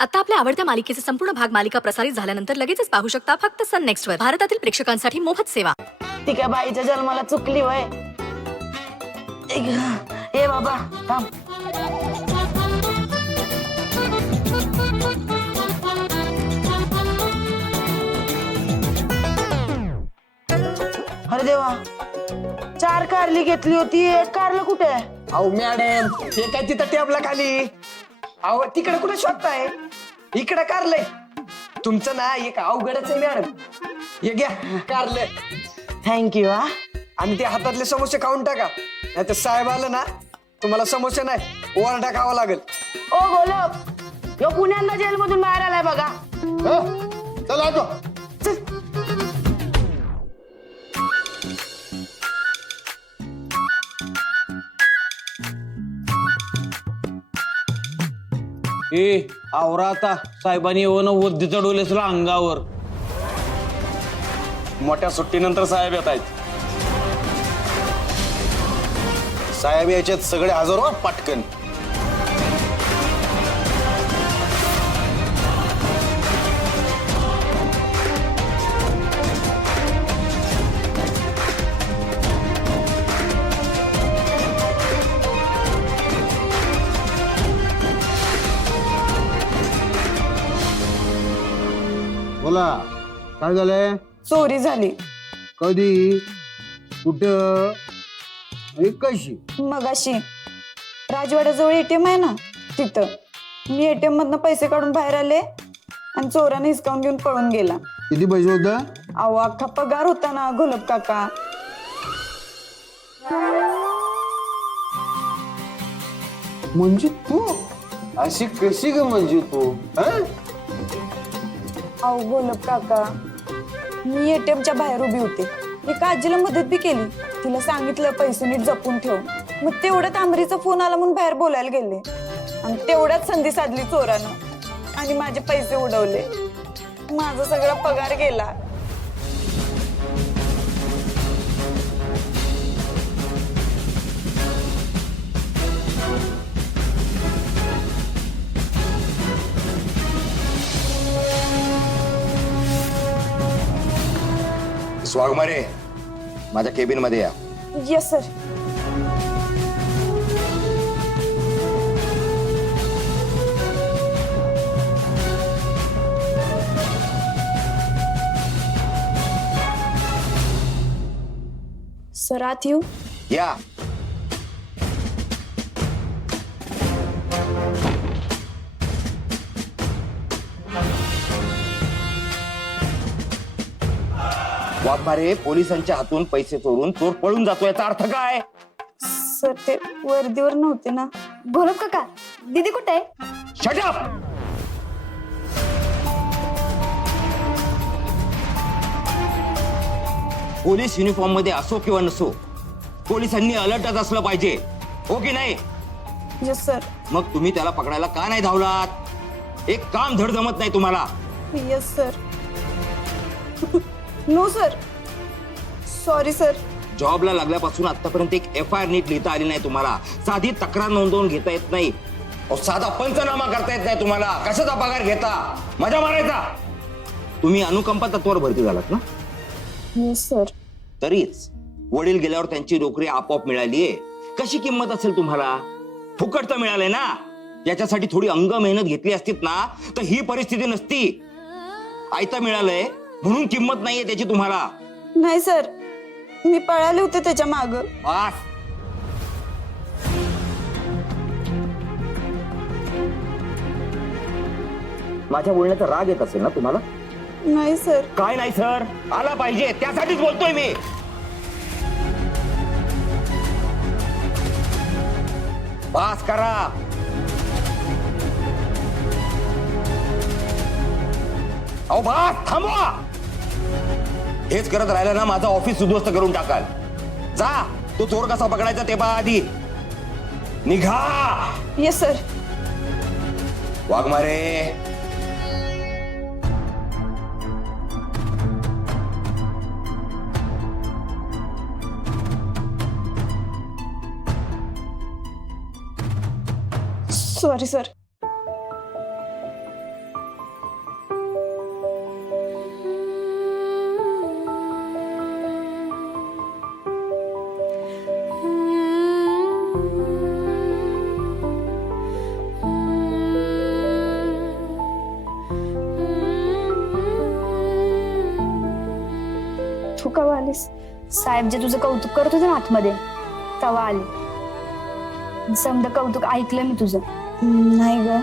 आता आपल्या आवडत्या मालिकेचे संपूर्ण भाग मालिका प्रसारित झाल्यानंतर लगेचच पाहू शकता फक्त सन नेक्स्ट वर. भारतातील प्रेक्षकांसाठी मोफत सेवा. ती काय बाईच्या जन्माला चुकली वय. ए बाबा थांब. अरे देवा, 4 कारली घेतली होती, 1 कारलं कुठे आहे? अहो मॅडम, हे काय तिथं टेबला खाली. अहो तिकडे कुठे शोधताय? इकडे कारलंय. तुमचं ना एक अवघडच आहे मॅडम. हे घ्या कारलं. थँक्यू. हा आणि ते हातातले समोसे खाऊन टाका, नाही तर साहेब आलं ना तुम्हाला समोसे नाही ओरडा खावा लागेल. ओ गोलब, यो पुण्यांदा जेल मधून बाहेर आलाय बघा. चला आजो. ए आवरा आता, साहेबांनी येऊन वद्दी चढवले तुला अंगावर. मोठ्या सुट्टीनंतर साहेब येत आहेत. साहेब याच्यात सगळे हजर हो पटकन. बोला, काय झालंय? चोरी झाली कधी, कुठं आणि कशी? मगाशी. राजवाड्याजवळ एटीएम आहे ना, तिथं मी एटीएम मधनं पैसे काढून बाहेर आले आणि चोराने हिसकावून घेऊन पळून गेला. किती पैसे होतं? अहो अख्खा पगार होता ना घोलप काका. म्हणजे तू अशी कशी ग? म्हणजे तू अहो घोलप काका, मी एटीएमच्या बाहेर उभी होते. एका आजीला मदत बी केली. तिला सांगितलं पैसे नीट जपून ठेव. मग तेवढ्यात आमरीचा फोन आला म्हणून बाहेर बोलायला गेले आणि तेवढ्यात संधी साधली चोरानं आणि माझे पैसे उडवले. माझा सगळा पगार गेला. स्वागमारे, माझ्या केबिन मध्ये या. Yes sir. सर आत येऊ? या. वाघमारे, पोलिसांच्या हातून पैसे चोरून चोर पळून जातो, याचा अर्थ काय? सर ते वर्दीवर नव्हते ना. घोलप काका, दीदी कुठे आहे? Shut up. पोलीस युनिफॉर्म मध्ये असो किंवा नसो, पोलिसांनी अलर्टच असलं पाहिजे, हो की नाही? Yes sir. मग तुम्ही त्याला पकडायला का नाही धावलात? एक काम धड जमत नाही तुम्हाला? Yes sir. No sir, sorry sir. जॉबला लागल्यापासून आतापर्यंत एक FIR नीट लिहिता आली नाही तुम्हाला. साधी तक्रार नोंदवून घेता येत नाही. साधा पंचनामा करता येत नाही तुम्हाला. कशाचा पगार घेता? मजा मारायचा. तुम्ही अनुकंपा तत्वावर भरती झालात ना? Yes sir. तरीच वडील गेल्यावर त्यांची नोकरी आपोआप मिळालीये. कशी किंमत असेल तुम्हाला? फुकट तर मिळालंय ना. याच्यासाठी थोडी अंग मेहनत घेतली असतीत ना तर ही परिस्थिती नसती. आयतं मिळालंय म्हणून किंमत नाहीये त्याची तुम्हाला. नाही सर, मी पळाले होते त्याच्या माग. बस. माझ्या बोलण्याचा राग येत असेल ना तुम्हाला? नाही सर. काय नाही सर, आला पाहिजे त्यासाठीच बोलतोय मी. पास करा. अहो बास थांबवा. हेच करत राहिलं ना माझं ऑफिस उद्ध्वस्त करून टाकाल. जा, तो चोर कसा पकडायचा ते पहा आधी. निघा. Yes sir. Waghmare, sorry sir. कवा आलीस? साहेब जे तुझं कौतुक करत होते ना आतमध्ये तवा आली. समजा कौतुक ऐकलं मी तुझं. नाही ग,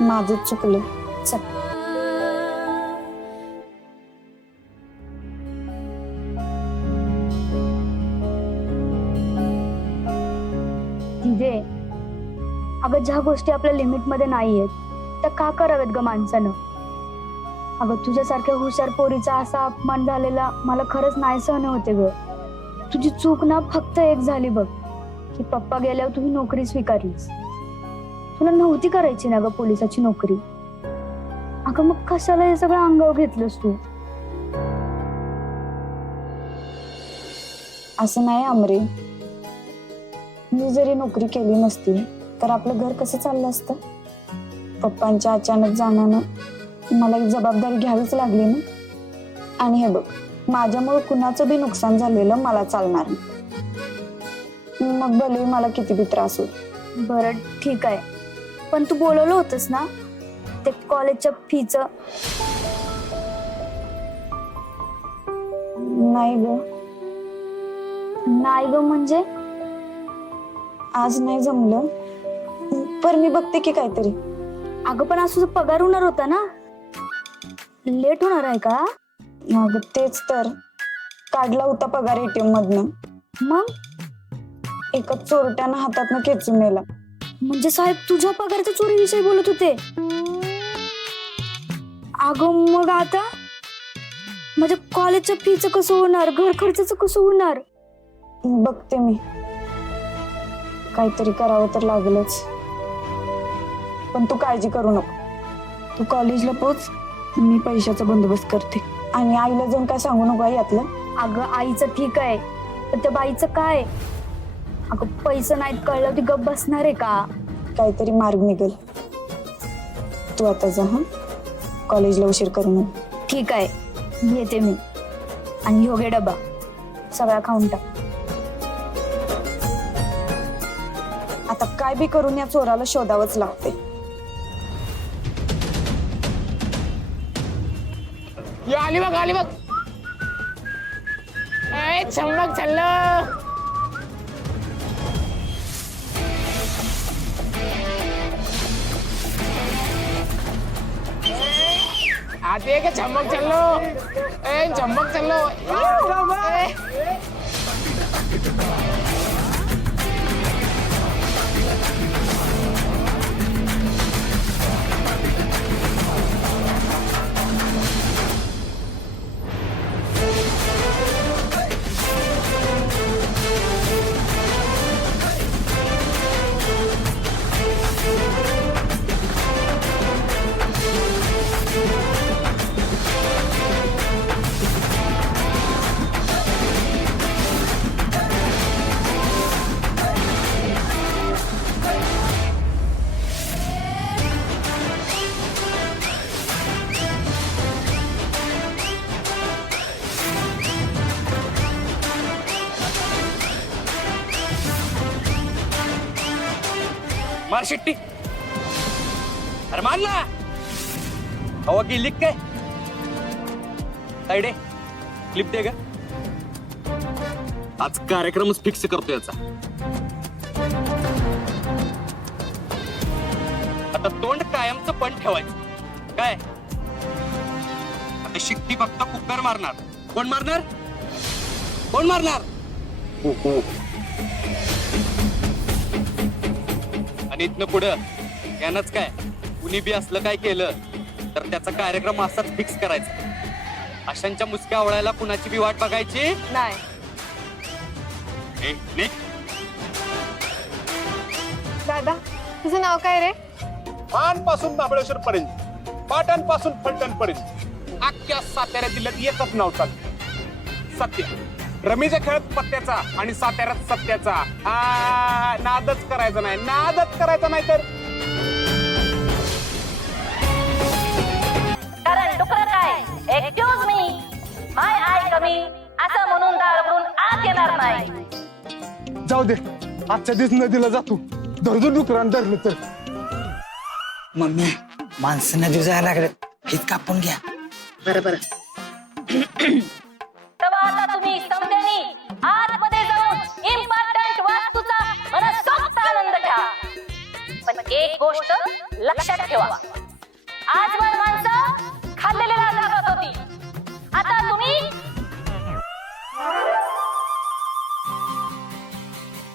माझंच चुकलं. चल. दिदे, अगं ज्या गोष्टी आपल्या लिमिटमध्ये नाही आहेत त्या का कराव्यात ग माणसानं? अगं तुझ्यासारख्या हुशार पोरीचा असा अपमान झालेला मला खरंच नाही सहन होते ग. तुझी चूक ना फक्त एक झाली बघ, की पप्पा गेल्यावर तुम्ही नोकरी स्वीकारलीस. तुला नव्हती करायची ना ग पोलिसाची नोकरी. अगं मग कशाला हे सगळं अंगावर घेतलंस तू? असं नाही आमरे, मी जरी नोकरी केली नसती तर आपलं घर कसं चाललं असतं? पप्पांच्या अचानक जाण्यानं मला एक जबाबदारी घ्यावीच लागली ना. आणि हे बघ, माझ्यामुळे कुणाचं बी नुकसान झालेलं मला चालणार नाही. मग भले मला किती बी त्रास होईल. बरं ठीक आहे, पण तू बोलवलं होतंस ना ते कॉलेजच्या फीचं? नाही ग. नाही ग म्हणजे? आज नाही जमलं, पर मी बघते की काहीतरी. अगं पण आज तुझा पगार होणार होता ना, लेट होणार आहे का? अगं तेच तर, काढला होता पगार एटीएम मधनं. मग एका चोरट्यानं हातातनं खेचून नेला. म्हणजे साहेब तुझ्या पगारच्या चोरीविषयी बोलत होते? अगं मग आता माझ्या कॉलेजच्या फीचं कसं होणार, घर खर्चाचं कसं होणार? बघते मी, काहीतरी करावं तर लागलंच. पण तू काळजी करू नको, तू कॉलेजला पोच, मी पैशाचा बंदोबस्त करते. आणि आईला जाऊन काय सांगू नको यातलं. अगं आईचं ठीक आहे, पण त्या बाईचं काय? अगं पैसे नाहीत कळलं ती गप बसणार आहे का? काहीतरी मार्ग निघेल. तू आता जा, हा, कॉलेजला उशीर करू नको. ठीक आहे, येते मी. आणि ह्यो घे डबा, सगळा खाऊन टाक. आता काय बी करून या चोराला शोधावंच लागते. आली बघ आली बघ. चमक चाललं. आते का चमक चलो, चमक चलो. मार शिट्टी. अरे मान ना. हवा की लिख काय तायडे, क्लिप दे ग. आज कार्यक्रमच फिक्स करतो याचा. आता तोंड कायमचं पण ठेवायचं काय. आता शिट्टी फक्त कुकर मारणार. कोण मारणार? कोण मारणार? आणि इथनं पुढं यानंच काय कुणी बी असलं काय केलं तर त्याचा कार्यक्रम असाच फिक्स करायचा. अशांच्या मुसक्या आवळायला कुणाची बी वाट बघायची नाही. दादा तुझं नाव काय रे? पासून महाबळेश्वर पर्यंत, पाटणपासून फलटण पर्यंत अख्ख्या साताऱ्या जिल्ह्यात एकच नाव चालतं, सत्य. रमीच्या खेळात पत्त्याचा आणि साताऱ्यात सत्याचा. नादच करायचा नाही, नादच करायचा नाही तर. कारण डुकर काय, एक्सक्यूज मी, माय आय कमी असं म्हणून दारावरून आत येणार नाही. जाऊ दे, आजच्या दिवस नदीला जातो, धरतो डुकरान धरलं तर. मम्मी माणसं नदी जायला लागलेत, हित कापून घ्या. बरं बरं. तेव्हा आता एक गोष्ट लक्षात ठेवा, आजवर माणसं खाल्लेल्या जात होती, आता तुम्ही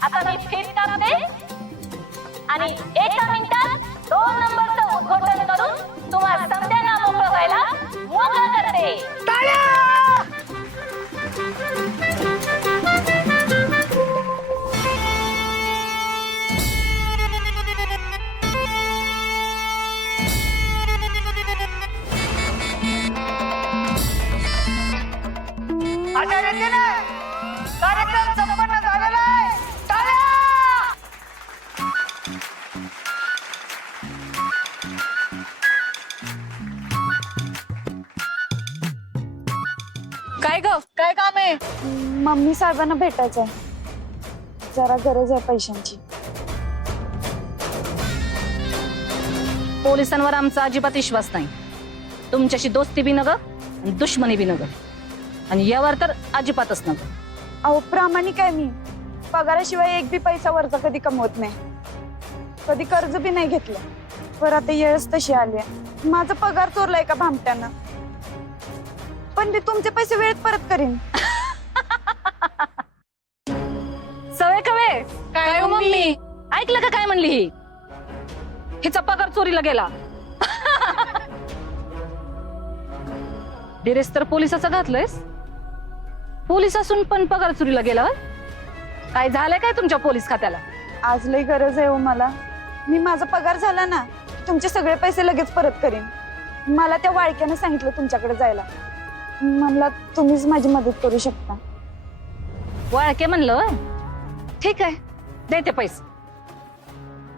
आता मी फिट टाकते आणि एका मिनिटात 2 नंबरचं उद्घाटन करून तुम्हाला समजायला मोकळं व्हायला मोकळं करते. कार्यक्रम संपन्न झालेला आहे. टाळ्या! काय ग, काय काम आहे? मम्मी साहेबांना भेटायचंय, जरा गरज आहे पैशांची. पोलिसांवर आमचा अजिबात विश्वास नाही. तुमच्याशी दोस्ती बी नग आणि दुश्मनी बी नग, आणि यावर तर अजिबातच नग. अहो प्रामाणिक आहे मी, पगाराशिवाय एक बी पैसा वरचा कधी कमवत नाही, कधी कर्ज बी नाही घेतलं. पर आता येळच तशी आली, माझा पगार चोरलाय का भामट्यानं, पण मी तुमचे पैसे वेळेत परत करीन. सवय कवे काय हो मम्मी, ऐकलं का काय म्हणली ही? हिचा पगार चोरीला गेला. डिरेस तर पोलिसाचा घातलंयस, पोलीस असून पण पगार चोरीला गेला. काय झालंय काय तुमच्या पोलीस खात्याला? आज लई गरज आहे हो मला. मी माझा पगार झाला ना, तुमचे सगळे पैसे लगेच परत करीन. मला त्या वाळक्यानं सांगितलं तुमच्याकडे जायला, म्हणला तुम्हीच माझी मदत करू शकता. वाळके म्हणलं, ठीक आहे देते पैसे,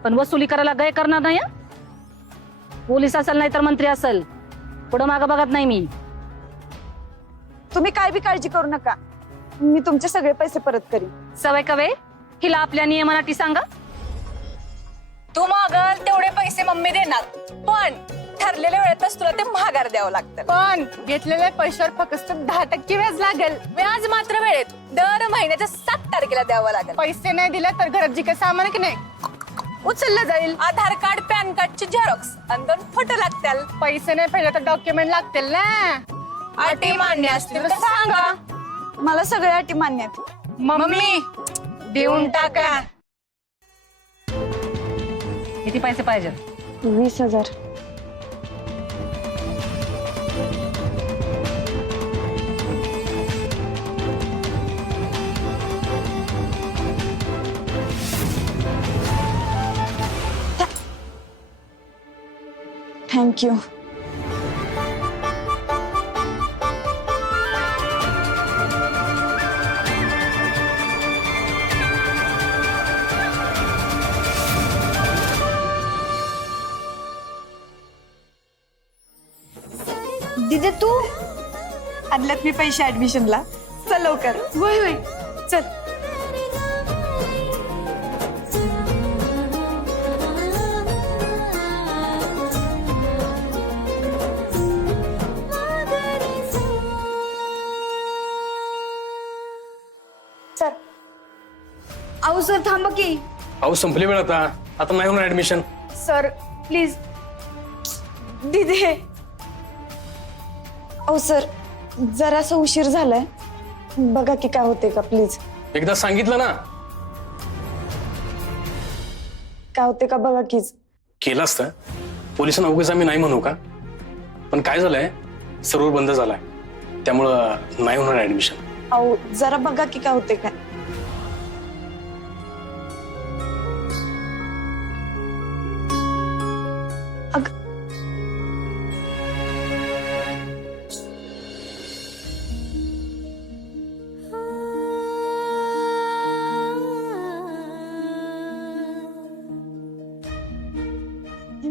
पण वसुली करायला गय करणार नाही. पोलीस असेल नाही तर मंत्री असेल, पुढं मागं बघत नाही मी. तुम्ही काय बी काळजी करू नका, मी तुमचे सगळे पैसे परत करीन. सवय कवे हिला आपल्या नियमनाटी सांगा. तू मागल तेवढे पैसे मम्मी देणार, पण ठरलेल्या वेळेतच तुला ते महागार द्यावं लागतं. पण घेतलेल्या पैशावर फक्त 10% व्याज लागेल. व्याज मात्र वेळेत दर महिन्याच्या 7 तारखेला द्यावं लागेल. पैसे नाही दिले तर घरात जी काही सामान आहे की नाही उचललं जाईल. आधार कार्ड, पॅन कार्डची झेरॉक्स आणि 2 फोटो लागतील. पैसे नाही पाहिजे तर डॉक्युमेंट लागतील ना. अटी मान्य असतील तर सांगा. मला सगळ्या अटी मान्य आहेत. मम्मी देऊन टाका. किती पैसे पाहिजे? 20,000. थँक्यू. दिदे तू आणल्यात मी पैसे ऍडमिशनला. चल लवकर. होय होय चल. चल. अहो सर थांबा की. अहो संपली वेळ आता, आता नाही होणार ऍडमिशन. Sir please. दिदे. अहो सर जरासा उशीर झालाय, बघा की काय होते का प्लीज. एकदा सांगितलं ना. काय होते का बघा कीच. केलं असतं. पोलिसांना उगाच आम्ही नाही म्हणू का, पण काय झालंय सर्व्हर बंद झालाय, त्यामुळं नाही होणार ऍडमिशन. अहो जरा बघा की काय होते काय.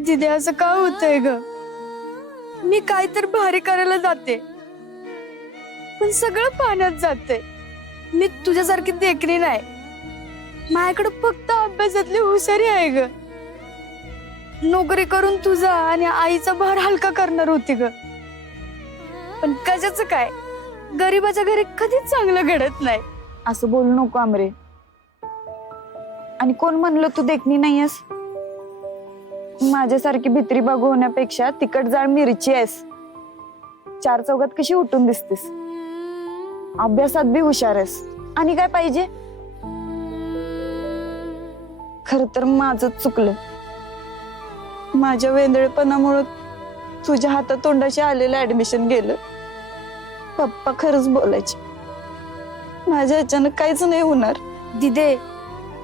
दिदे असं का होतंय ग? मी काय तर भारी करायला जाते, पण सगळं पाण्यात जाते. मी तुझ्यासारखी देखणी नाही, माझ्याकडे फक्त अभ्यासातली हुशारी आहे ग. नोकरी करून तुझा आणि आईचा भार हलका करणार होती ग, पण कशाचं काय, गरीबाच्या घरी कधीच चांगलं घडत नाही. असं बोलू नको आमरे. आणि कोण म्हणलं तू देखणी नाहीयस? माझ्यासारखी भित्री बागू होण्यापेक्षा तिकट जाळ मिरची आहेस. 4 चौघात कशी उठून दिसतेस. अभ्यासात बी हुशार आहेस. आणि काय पाहिजे. खर तर माझंच चुकलं. माझ्या वेंदळेपणामुळं तुझ्या हातातोंडाशी आलेलं ऍडमिशन गेलं. पप्पा खरंच बोलायचे. माझ्या अचानक काहीच नाही होणार. दिदे,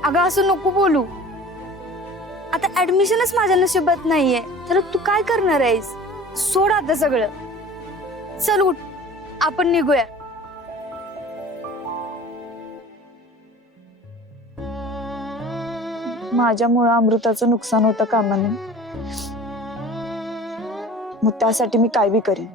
अगं असं नको बोलू. आता ऍडमिशनच माझ्या नशिबात नाहीये तर तू काय करणार आहेस. सोड आता सगळं. चल उठ, आपण निघूया. माझ्यामुळं अमृताचं नुकसान होतं कामा नये. मग त्यासाठी मी काय बी करेन.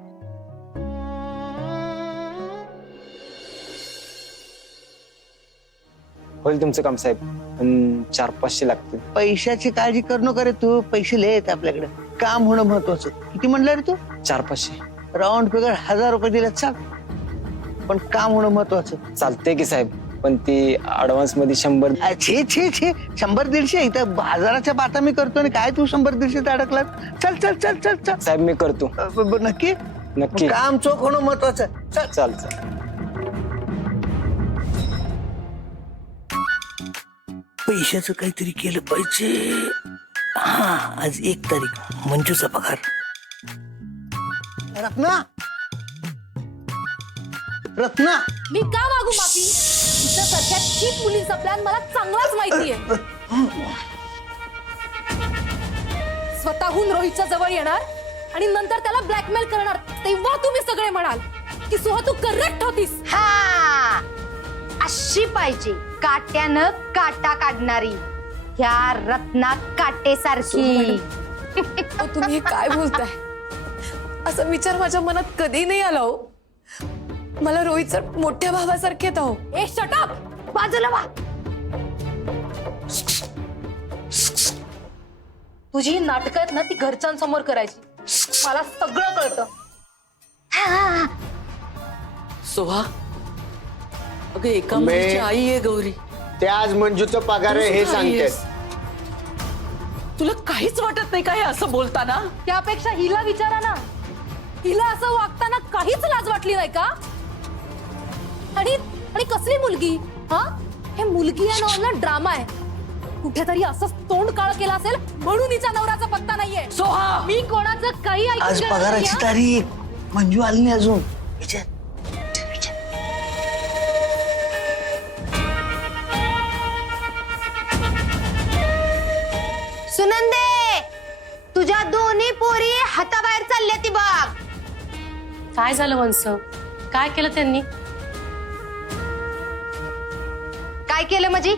होईल तुमचं काम साहेब, पण 400-500 लागतील. पैशाची काळजी करू नका रे तू. पैसे लय आहेत आपल्याकडे. काम होणं महत्वाचं. किती म्हणलं रे तू? 400-500 राऊंड फिगर 1000 रुपये दिले चाल, पण काम होणं महत्वाचं. चालते की साहेब, पण ती ऍडव्हान्स मध्ये 100. छे छे छे 100-150 इथं बाजाराच्या बाता मी करतो आणि काय तू 100-150 अडकला. चल चल चल चल चल साहेब मी करतो. नक्की नक्की काम चोख होणं महत्वाचं. चल चालतं. पैशाचं काहीतरी केलं पाहिजे. हा, आज 1 तारीख, मंजूचा पगार. रत्ना, रत्ना, मी का मागू माफी. तुझ्यासारख्या चीप मुलींचा प्लॅन मला चांगलाच माहितीये. स्वतःहून रोहितच्या जवळ येणार आणि नंतर त्याला ब्लॅकमेल करणार. तेव्हा तुम्ही सगळे म्हणाल की सुहा तू करेक्ट होतीस. हा, अशी पाहिजे काट्यानं काटा काढणारी. ह्या रत्ना काटेसारखी. तुम्ही काय बोलताय. असा विचार माझ्या मनात कधी नाही आला हो. मला रोहित सर मोठ्या भावासारखे आहेत हो. ए शट अप, बाजूला वा. तुझी नाटक आहेत ना ती घरच्यांसमोर करायची. मला सगळं कळतं. सोहा, अगं एका मुलीची आई आहे गौरी. ते आज मंजूचा पगार आहे हे सांगते. तुला काहीच वाटत नाही का हे असं बोलताना. त्यापेक्षा हिला विचारा ना. हिला असं वागताना काहीच लाज वाटली नाही का. आणि कसली मुलगी. हा, हे मुलगी या नावाला ड्रामा आहे. कुठेतरी असंच तोंड काळ केलं असेल म्हणून हिच्या नवऱ्याचा पत्ता नाहीये. सोहा, मी कोणाचं काही ऐकून आज घेणार पगाराची नाहीये. तारीख. मंजू आली नाही अजून. विचार. सुनंदे, तुझ्या दोन्ही पोरी हाताबाहेर चालल्या ती बघ. काय झालं वंश. काय केलं त्यांनी. काय केलं म्हणजे.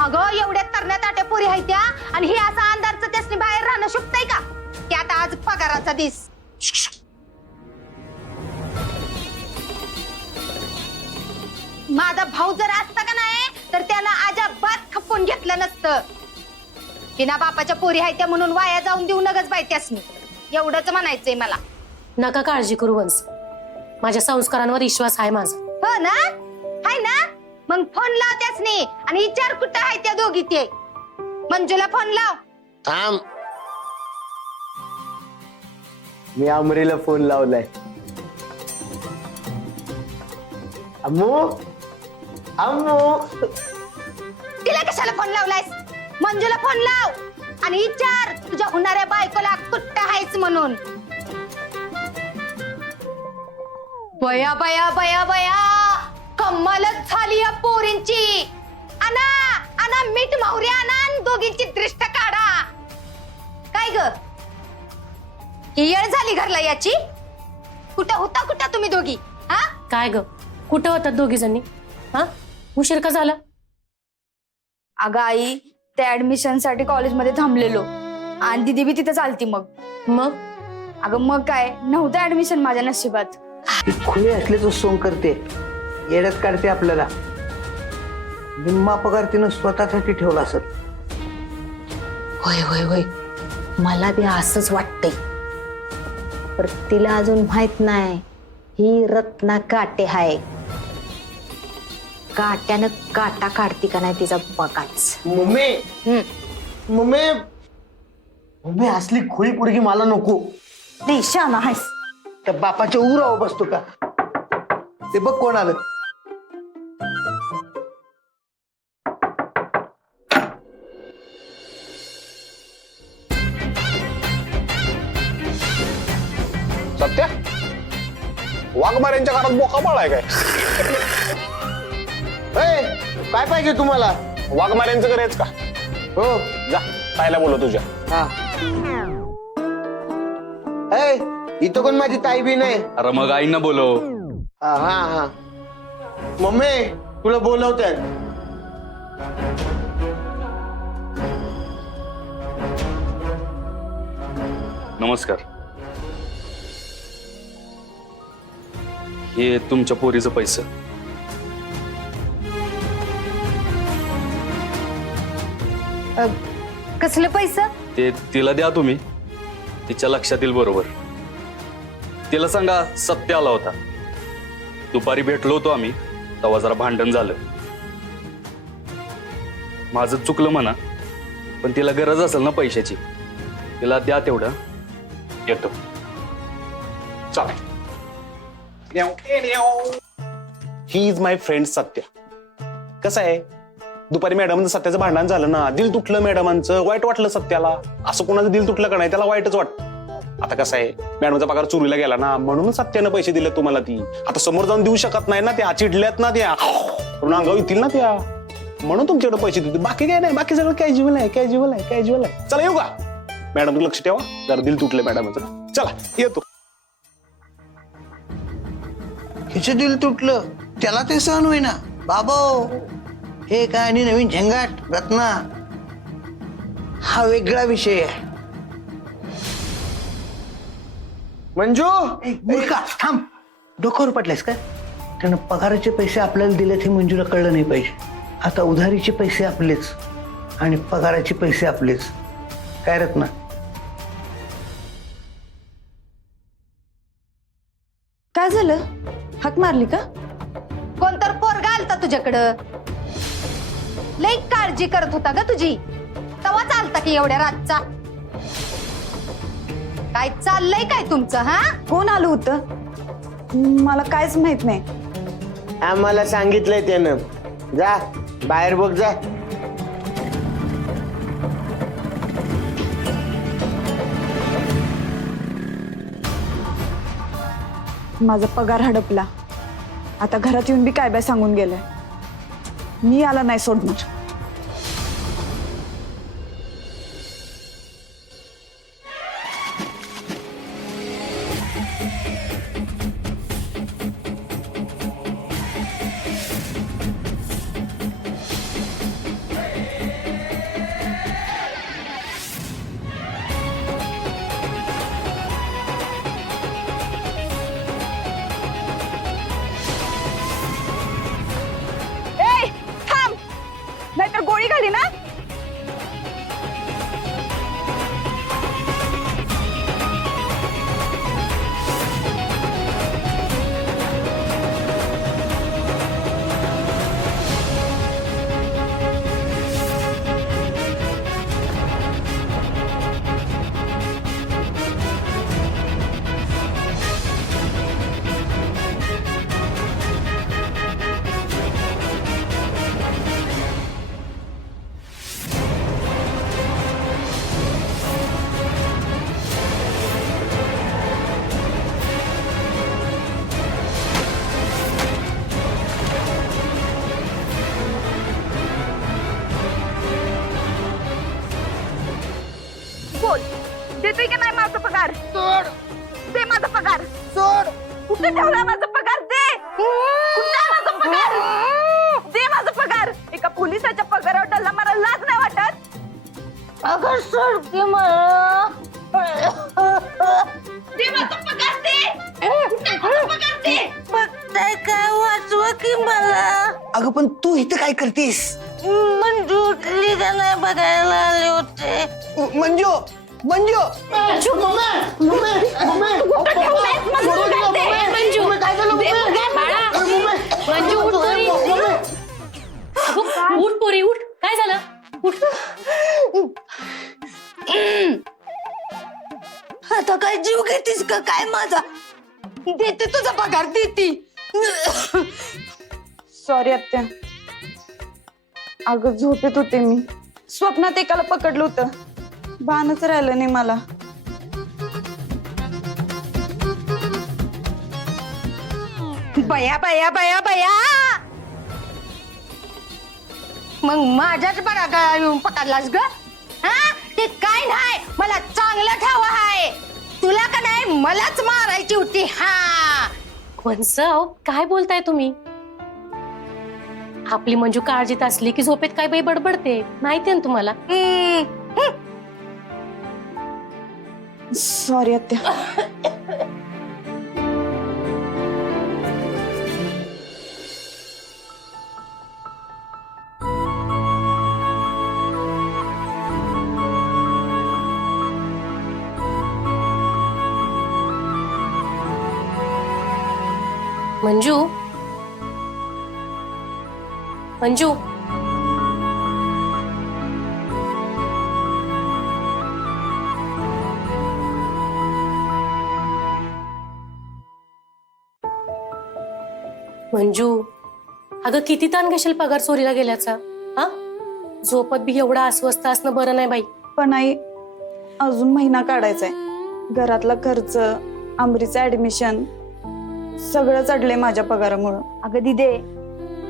अगं एवढ्या तरण्या ताट्या पोरी आहेत त्या आणि हे असं अंधारचं त्यासनी बाहेर राहणं शोभतंय का. की आता आज पगाराचा दिस. माझा भाऊ जर असता का नाही तर त्याला अजाबात खपवून घेतलं नसतं. बिना बापाच्या पोरी आहेत त्या म्हणून वाया जाऊन देऊ नगच बाई त्यासनी. एवढंच म्हणायचंय मला. नका काळजी करू वंश. माझ्या संस्कारांवर विश्वास आहे माझा. हो ना, हाय ना. मग फोन लाव त्यासनी आणि विचार कुठं आहे त्या दोघी ते. मंजूला फोन लाव. थांब, मी अमरीला फोन लावलाय. अम्मू, अम्मू. तिला कशाला फोन लावलायस. मंजूला फोन लाव आणि विचार तुझ्या होणाऱ्या बायकोला कुठं आहेच म्हणून. बया बया बया बया, कमालच झाली या पोरींची. आणा आणा मीठ माहुरी आणा आणि दोघींची दृष्ट काढा. काय ग, ही येळ झाली घरला याची. कुठं होता कुठं तुम्ही दोघी. हा, काय ग, कुठं होतात दोघी जणी. हा, उशीर का झाला. अगं आई, त्या ऍडमिशन साठी कॉलेजमध्ये थांबलेलो आणि दीदी बी तिथे चालती. मग अगं मग काय नव्हतं ऍडमिशन माझ्या नशिबात. खुले असल्याचं सोंग करते. येड्यात काढते आपल्याला. निम्मा पगार तिनं स्वतःसाठी ठेवला असेल. होय होय होय, मला बी असंच वाटतंय. पर तिला अजून माहित नाही ही रत्ना काटे हाय. काट्यानं काटा काढती का नाही तिचा बघाच. मम्मी, मम्मी, मी असली खोळी पोरगी मला नको. देशा नाहीस. त्या बापाच्या उरावर बसतो का? ते बघ कोण आलं. सत्या वाघमाऱ्यांच्या घरात बोका बाळ आहे काय? काय पाहिजे तुम्हाला? वाघमाऱ्यांचं घर आहेच का? हो जा ताईला बोलव तुझ्या. हा. इथं कोण माझी ताई बी नाही. अरे मग आईना बोलव. हा हा मम्मी तुला बोलवतात. नमस्कार. हे तुमच्या पोरीचं पैसे. कसले पैसा? ते तिला द्या तुम्ही. तिच्या लक्षात येईल बरोबर. तिला सांगा सत्य आला होता. दुपारी भेटलो होतो आम्ही, तेव्हा जरा भांडण झालं. माझं चुकलं म्हणा, पण तिला गरज असेल ना पैशाची. तिला द्या तेवढं. येतो. चालेल. He is my friend Satya. कसं आहे, दुपारी मॅडमचं सत्याचं भांडण झालं ना, दिल तुटलं मॅडमांचं, वाईट वाटलं सत्याला. असं कोणाचं दिल तुटलं का नाही, त्याला वाईटच वाटतं. आता कसं आहे, मॅडमचा पगार चोरीला गेला ना, म्हणून सत्यानं पैसे दिले तुम्हाला. ती आता समोर जाऊन देऊ शकत नाही ना, त्या चिडल्यात ना, त्या अंगावर येतील ना त्या, म्हणून तुमच्याकडे पैसे देते. बाकी काय नाही, बाकी सगळं कॅज्युअल आहे, कॅज्युअल आहे, कॅज्युअल आहे. चला येऊ का? मॅडम लक्ष ठेवा, जरा दिल तुटलं मॅडमचं. चला येतो. हिचं दिल तुटलं, त्याला ते सहन होईना. बाबा हे काय आणि नवीन झंगाट रत्ना, हा वेगळा विषय आहे. मंजू मूर्खा थांब. डोक्यावर पडलायस का? त्यानं पगाराचे पैसे आपल्याला दिलेत हे मंजूला कळलं नाही पाहिजे. आता उधारीचे पैसे आपलेच आणि पगाराचे पैसे आपलेच. काय रत्ना? काय झालं? हाक मारली का? कोणतर पोरगा आलता तुझ्याकडं. लई काळजी करत होता ग तुझी. तवा चालता की एवढ्या रातचा? काय चाललंय काय तुमचं? हा, कोण आलं होतं? मला कायच माहित नाही. आम्हाला सांगितलंय त्यानं. जा बाहेर बघ जा. माझा पगार हडपला. आता घरात येऊन बी काय बाय सांगून गेलाय. मी याला नाही सोडणार. नाहीतर गोळी घाली ना. बोल, देतोय की नाही माझा पगार? सोड. दे माझा पगार. सोड. कुठे ठेवला माझा पगार? दे. कुठे आहे माझा पगार? दे माझा पगार. एका पोलिसाच्या पगारावर डल्ला मला लाज नाही वाटत? अगं सोड की मला. दे माझा पगार. दे. कुठे माझा पगार? दे. बघताय काय, वाचवा की मला. अगं पण तू इथं काय करतेस? मंजू उठली का नाही बघायला आले होते. मंजू मंजू उठ पोरी उठ. काय झालं? उठ. काय माझा देते तुझा पगार देते. सॉरी आत्या. अगं झोपेत होते मी, स्वप्नात एकाला पकडलं होतं, भानच राहिलं नाही मला. बया बया बया बया, मग माझ्याच बरा येऊन पकडलास ग? हा ते काय नाही, मला चांगलं ठाव आहे. तुला का नाही मलाच मारायची होती. हा वंसव, काय बोलताय तुम्ही? आपली मंजू काळजीत असली की झोपेत काय बाई बडबडते, माहितीये ना तुम्हाला. सॉरी आत्या. मंजू, मंजू, मंजू, अगं किती ताण घेशील पगार चोरीला गेल्याचा? हा, झोपत बी एवढा अस्वस्थ असणं बरं नाही बाई. पण आई, अजून महिना काढायचाय. घरातला खर्च, आमरीचं ऍडमिशन सगळं चढलंय माझ्या पगारामुळं. अगं दिदे,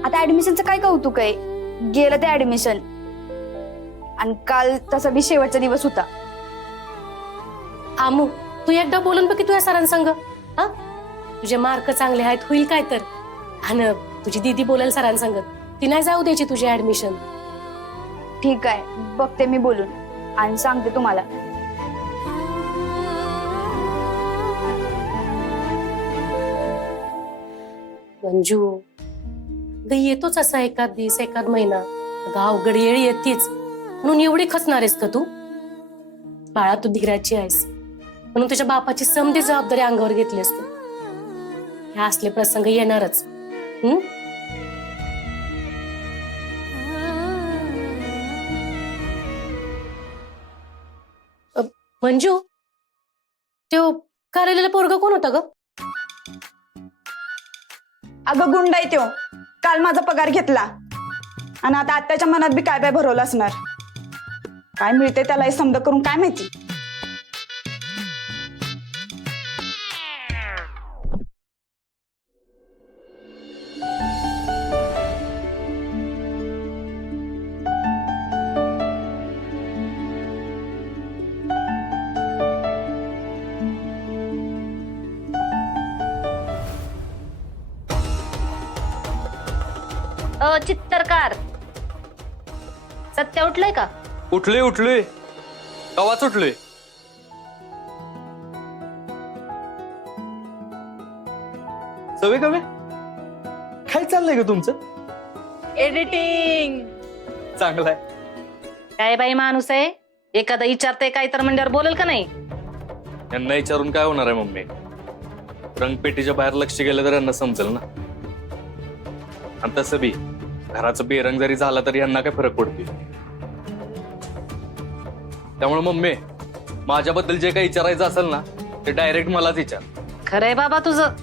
आता ऍडमिशनचं काय कौतुक आहे? गेलं ते ऍडमिशन, आणि काल तसा बी शेवटचा दिवस होता. आमू, तू एकदा बोलून बघ की तुझ्या सरांसंग. हा, तुझे मार्क चांगले आहेत, होईल काय तर. आणि तुझी दीदी बोलेल सरांसंग, ती नाही जाऊ द्यायची तुझी ऍडमिशन. ठीक आहे, बघते मी बोलून आणि सांगते तुम्हाला. मंजू, ग येतोच असा एखाद दिवस, एखाद महिना, अवघड येळ येतेच, म्हणून एवढी खचणार आहेस का तू? बाळा, तू धीराची आहेस, म्हणून तुझ्या बापाची समधी जबाबदारी अंगावर घेतलीस तू. हे असले प्रसंग येणारच. मंजू, तो कार्यालयाला पोरगा कोण होता ग? अगं गुंड आहे त्यो. काल माझा पगार घेतला आणि आता आत्याच्या मनात बी काय काय भरवलं असणार. काय मिळते त्याला हे समज करून काय माहिती. चित्तरकार सत्य उठलंय का? उठलोय कवाच उठलोय. सवय कवे काय चाललंय ग तुमचं? एडिटिंग. चांगलाय. काय बाई माणूस आहे, एखादा विचारते काय तर म्हणल्यावर बोलेल का नाही? यांना विचारून काय होणार आहे मम्मी? रंगपेटीच्या बाहेर लक्ष गेलं तर यांना समजेल ना. आणि तसं बी घराचं बेरंग जरी झाला तरी यांना काय फरक पडते. त्यामुळे मम्मी, माझ्याबद्दल जे काही विचारायचं असेल ना ते डायरेक्ट मलाच विचार. खरंय बाबा तुझं.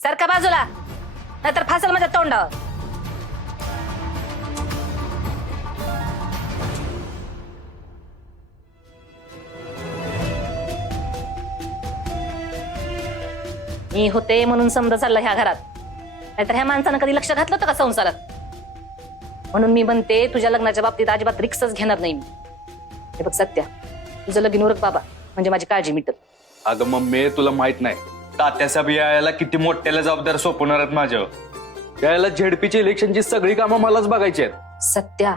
सारखा बाजूला, नाहीतर फासल माझ्या तोंडावर. मी होते म्हणून समजा चालला ह्या घरात, नाहीतर ह्या माणसानं कधी लक्ष घातलं होतं का संसारात? म्हणून मी म्हणते, तुझ्या लग्नाच्या बाबतीत अजिबात रिक्सच घेणार नाही मी. हे बघ सत्या, तुझं लगीन उरक बाबा, म्हणजे माझी काळजी मिटल. अगं मम्मी, तुला माहित नाही तात्यासाहेब यायला किती मोठ्याला जबाबदार सोपवणार आहेत माझ्यावर. त्याला झेडपीची इलेक्शनची सगळी कामं मलाच बघायची आहेत. सत्या,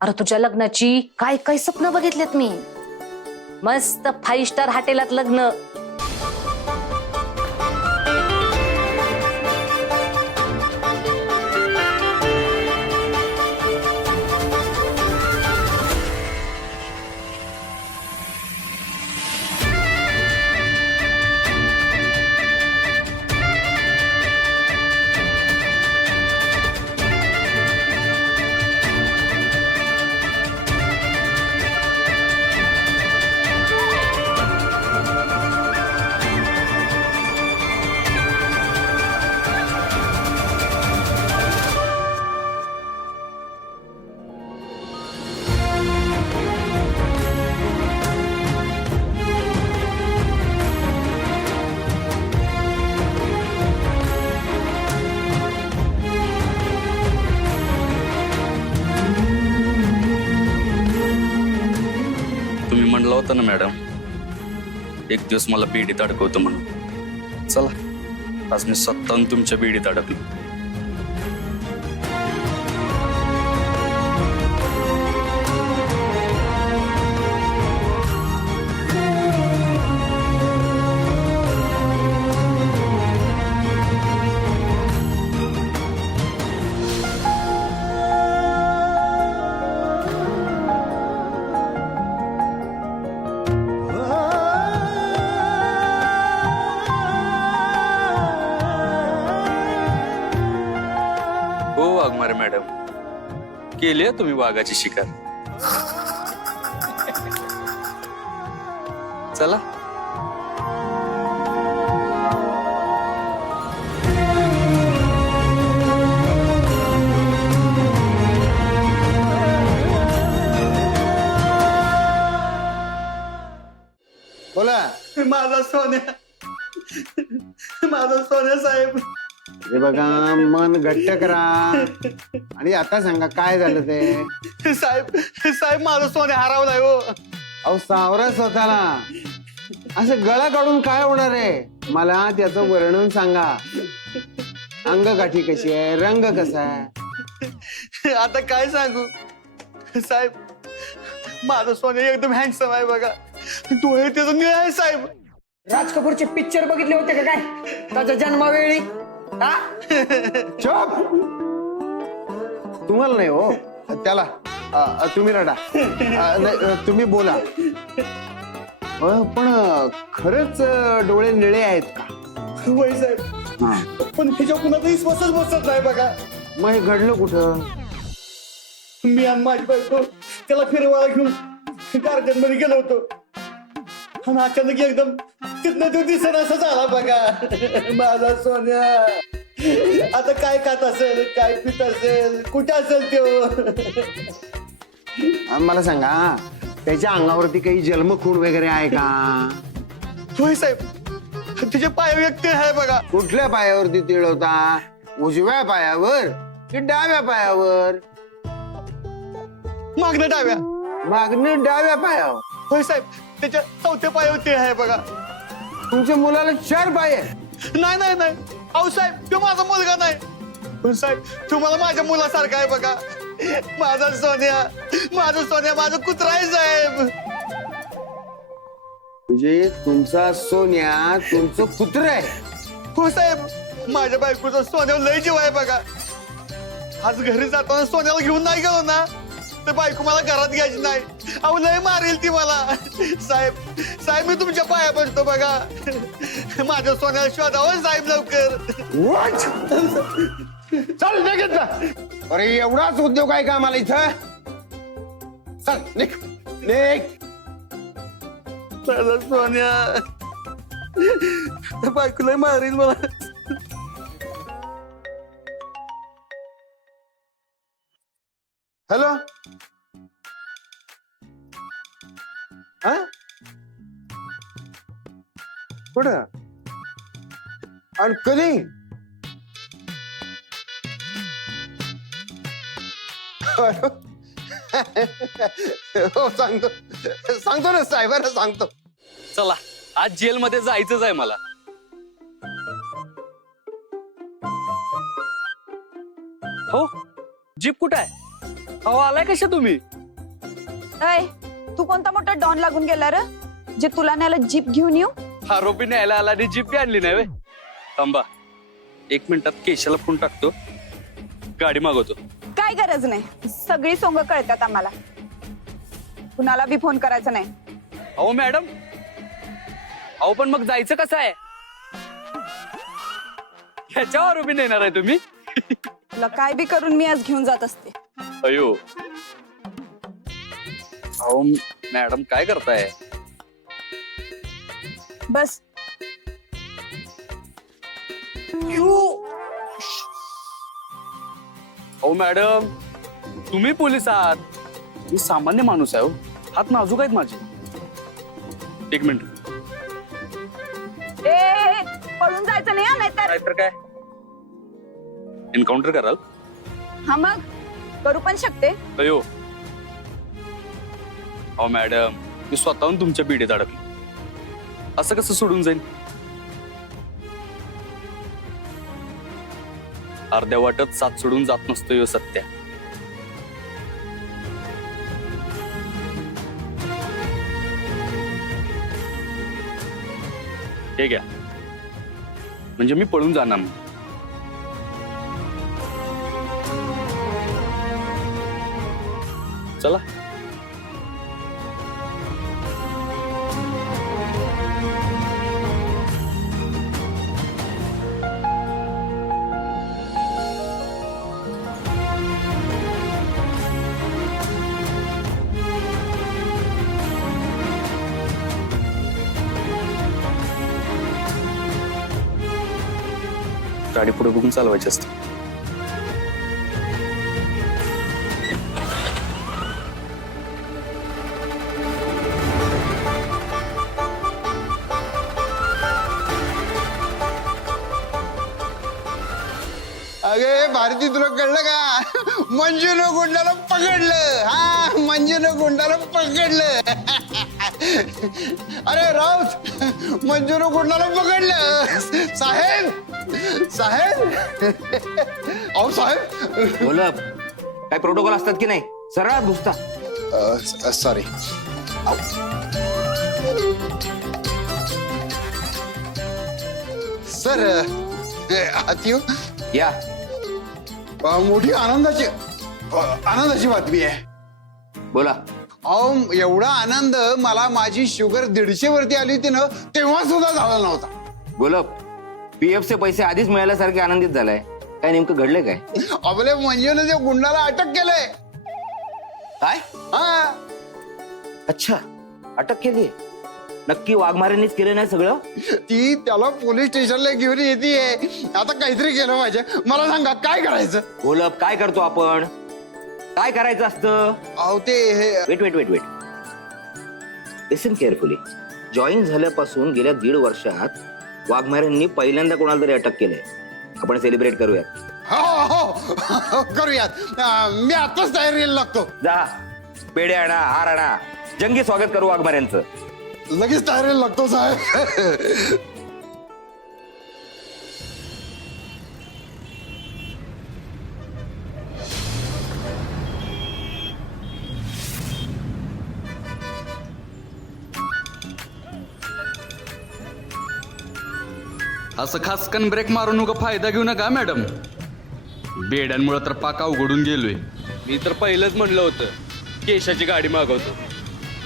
अरे तुझ्या लग्नाची काय काय स्वप्न बघितलेत मी. मस्त 5 स्टार हॉटेलात लग्न, बोलला होता ना मॅडम, एक दिवस मला बीडीत अडकवतो म्हणून. चला, आज मी स्वतःहून तुमच्या बीडीत अडकलो. हो वाघमारे मॅडम, केली आहे तुम्ही वाघाची शिकार. चला. बोला. माझा सोन्या, माझा सोन्या साहेब. हे बघा, मन घट्ट करा आणि आता सांगा काय झालं ते. साहेब साहेब माझा सोन्या हरवलाय हो. अहो सावरा स्वतःला, असं गळा काढून काय होणार आहे? मला त्याचं वर्णन सांगा. अंगकाठी कशी आहे, रंग कसा आहे? आता काय सांगू साहेब, माझा सोन्या एकदम हँडसम आहे बघा. डोळे त्याचं निळ आहे साहेब. राज कपूरचे पिक्चर बघितले होते का काय त्याच्या जन्मावेळी? चुप. तुम्हाला नाही हो, त्याला. तुम्ही रडा. नाही, तुम्ही बोला. पण खरंच डोळे निळे आहेत का? वय साहेब, पण तिच्या कुणाचा विश्वासच बसत नाही बघा. मग हे घडलं कुठं? मी आणि माझी बायको त्याला फिरवायला घेऊन गार्डन मध्ये गेलो होतो आणि अचानक एकदम तिथनं तो दिसत असं झाला बघा. माझा सोन्या आता काय खात असेल, काय पित असेल, कुठे असेल तो? मला सांगा, त्याच्या अंगावरती काही जन्मखून वगैरे आहे का? होय साहेब, तिच्या पायावर एक तीळ आहे बघा. कुठल्या पायावरती तीळ होता? उजव्या पायावर की डाव्या पायावर? मागणं डाव्या. मागणं डाव्या पायावर? होय साहेब, त्याच्या चौथ्या पायावर तीळ आहे बघा. तुमच्या मुलाला 4 पाय आहे? नाही नाही नाही, अहो साहेब, तो माझा मुलगा नाही. पण साहेब, तुम्हाला माझ्या मुलासारखा आहे बघा. माझा सोन्या, माझा सोन्या, माझा कुत्रा आहे साहेब. म्हणजे तुमचा सोन्या तुमचं कुत्र आहे? हो साहेब, माझ्या बायकोचा सोन्यावर लय जीव आहे बघा. आज घरी जाताना सोन्याला घेऊन नाही गेलो ना तर बायको मला घरात घ्यायची नाही. अहो लय मारेल ती मला. साहेब साहेब, मी तुमच्या पाया पडतो बघा. माझ्या सोन्याला शोधावं साहेब लवकर. चल निघ. अरे एवढाच उद्योग आहे का आम्हाला इथं? चल निघ निघ. माझा सोन्या, बायको लय मारेल मला. हॅलो. हा, कुठं आणि कधी? हो सांगतो सांगतो ना साहेबांना सांगतो. चला, आज जेलमध्ये जायचंच आहे मला. हो, जीप कुठं आहे? अहो आलाय कशा तुम्ही? तू कोणता मोठा डॉन लागून गेला रे, जे तुला न्यायला जीप घेऊन येऊ? आरोपी न्यायला आला आणि जीप आणली नाही व्हय? थांबा, 1 मिनिटात केशाला फोन टाकतो, गाडी मागवतो. काय गरज नाही, सगळी सोंग कळतात आम्हाला. कुणाला बी फोन करायचा नाही. अहो मॅडम, अहो पण मग जायचं कसं आहे? ह्याच्यावर आरोपी नेणार आहे तुम्ही? तुला काय बी करून मी आज घेऊन जात असते. अयो, अहो मॅडम काय करताय? बस. अहो मॅडम, तुम्ही पोलीस आहात, मी सामान्य माणूस आहे. हो, हात नाजूक आहेत माझे. 1 मिनिट. पळून जायचं नाही, नाहीतर काय, एन्काउंटर कराल? हा मग करू पण शकते. अयो, अहो मॅडम, मी स्वतःहून तुमच्या बिडीत अडकलो. असं कसं सोडून जाईल? अर्ध्या वाटत साथ सोडून जात नसतो यो सत्या. ठीक आहे, म्हणजे मी पळून जाणार नाही. चला. गाडी पुढे बघून चालवायची असते. अगे भारती, तुला कळलं का? मंजूनं गुंडाला पकडलं. हा, मंजूनं गुंडाला पकडलं. अरे राऊत, मंजूनं गुंडाला पकडलं. साहेब साहेब अहो साहेब. बोला, काय प्रोटोकॉल असतात की नाही? सरळ घुसता. सॉरी. सर, आत येऊ? या. मोठी आनंदाची बातमी आहे. बोला. अहो, एवढा आनंद मला माझी शुगर 150 वरती आली होती ना, तेव्हा सुद्धा झाला नव्हता. बोला, पीएफ चे पैसे आधीच मिळाल्यासारखे आनंदित झालाय. काय नेमकं घडलंय काय? आपल्या मंजूने त्या गुंडाला अटक केलंय. काय? हा. अच्छा, अटक केली? नक्की वाघमारेंनीच केलं नाही सगळं? ती त्याला पोलीस स्टेशनला घेऊन येते. आता काहीतरी केलं पाहिजे. मला सांगा काय करायचं? बोलप, काय करतो आपण? काय करायचं असतं? अहो ते वेट. लिसन केअरफुली. जॉईन झाल्यापासून गेल्या 1.5 वर्षात वाघमारेंनी पहिल्यांदा कोणाला तरी अटक केलंय. आपण सेलिब्रेट करूयात. हो, करूयात. मी आताच तयारीला लागतो. जा, पेढे आणा, हार आणा. जंगी स्वागत करू वाघमाऱ्यांचं. लगेच तयारीला लागतो साहेब. असं खासकन ब्रेक मारून नका फायदा घेऊ नका मॅडम. बेड्यांमुळे तर पाका उघडून गेलोय. मी तर पहिलंच म्हणलं होतं केशाची गाडी मागवतो,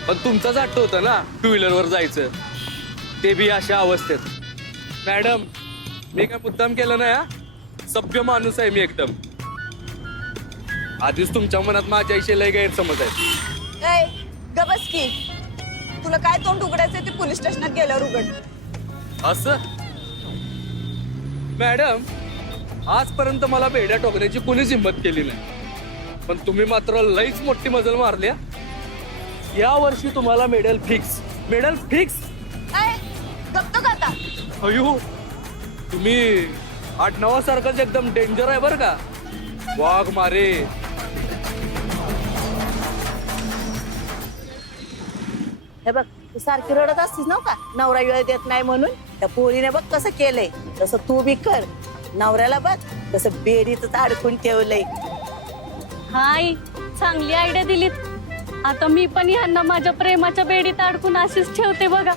पण तुमचाच हट्ट होता ना 2 व्हीलरवर जायचं, ते बी अशा अवस्थेत. मॅडम, मी काय मुद्दाम केलं नाही. हा, सभ्य माणूस आहे मी एकदम. आधीच तुमच्या मनात माझ्याशी लय गैरसमज आहेत. गबस की, तुला काय तोंड उघडायचंय ते पोलीस स्टेशनात गेल्यावर उघड. असं? मॅडम, आजपर्यंत मला बेड्या टोकण्याची कोणीच हिंमत केली नाही, पण तुम्ही मात्र लईच मोठी मजल मारली. या वर्षी तुम्हाला मेडल फिक्स. गप्तो का आता? अयो, तुम्ही आडनावासारखंच एकदम डेंजर आहे बरं का, वाघ मारे. हे बघ, तू सारखी रडत असतीस ना का नवरा वेळ देत नाही म्हणून. त्या पोरीने बघ कसं केलंय, तसं तू बी कर. नवऱ्याला बघ कसं बेडीतच अडकून ठेवलंय. हाय, चांगली आयडिया दिलीत. आता मी पण ह्यांना माझ्या प्रेमाच्या बेडीत अडकून अशीच ठेवते बघा.